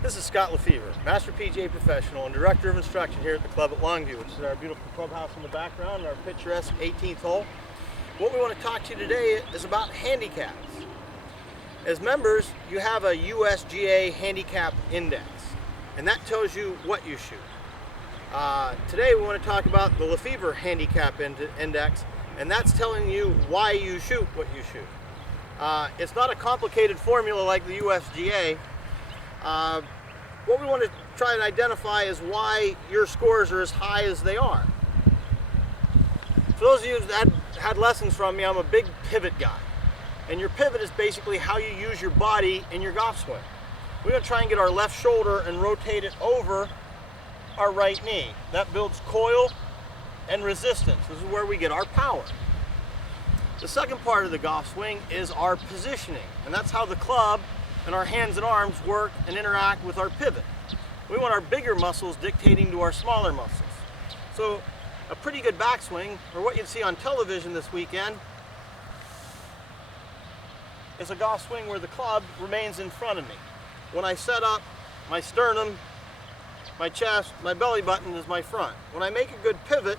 This is Scott Lefevre, Master PGA Professional and Director of Instruction here at the club at Longview, which is our beautiful clubhouse in the background and our picturesque 18th hole. What we want to talk to you today is about handicaps. As members, you have a USGA handicap index, and that tells you what you shoot. Today we want to talk about the Lefevre handicap index, and that's telling you why you shoot what you shoot. It's not a complicated formula like the USGA. What we want to try and identify is why your scores are as high as they are. For those of you that had lessons from me, I'm a big pivot guy. And your pivot is basically how you use your body in your golf swing. We're going to try and get our left shoulder and rotate it over our right knee. That builds coil and resistance. This is where we get our power. The second part of the golf swing is our positioning, and that's how the club and our hands and arms work and interact with our pivot. We want our bigger muscles dictating to our smaller muscles. So a pretty good backswing, or what you'd see on television this weekend, is a golf swing where the club remains in front of me. When I set up, my sternum, my chest, my belly button is my front. When I make a good pivot,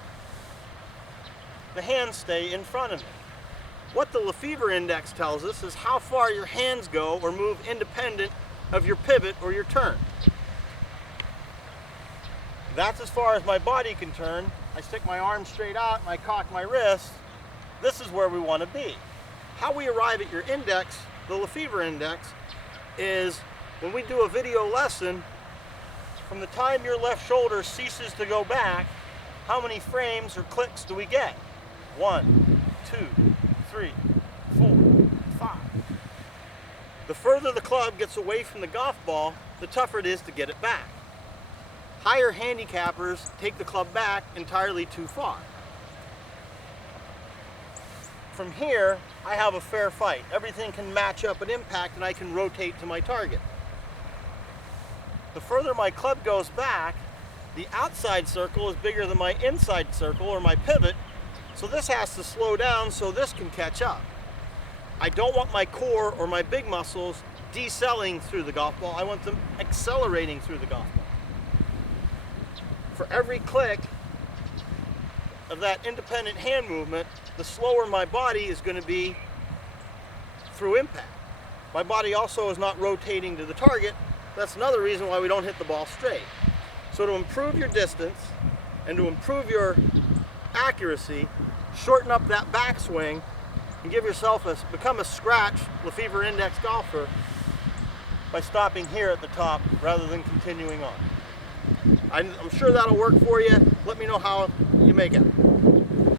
the hands stay in front of me. What the Lefevre index tells us is how far your hands go or move independent of your pivot or your turn. That's as far as my body can turn. I stick my arms straight out and I cock my wrist. This is where we want to be. How we arrive at your index, the Lefevre index, is when we do a video lesson, from the time your left shoulder ceases to go back, how many frames or clicks do we get? 1, 2, 3, 4, 5. The further the club gets away from the golf ball, the tougher it is to get it back. Higher handicappers take the club back entirely too far. From here, I have a fair fight. Everything can match up at impact and I can rotate to my target. The further my club goes back, the outside circle is bigger than my inside circle or my pivot, so this has to slow down so this can catch up. I don't want my core or my big muscles decelling through the golf ball. I want them accelerating through the golf ball. For every click of that independent hand movement, the slower my body is going to be through impact. My body also is not rotating to the target. That's another reason why we don't hit the ball straight. So to improve your distance and to improve your accuracy, shorten up that backswing and give yourself become a scratch Lefevre index golfer by stopping here at the top rather than continuing on. I'm sure that'll work for you. Let me know how you make it.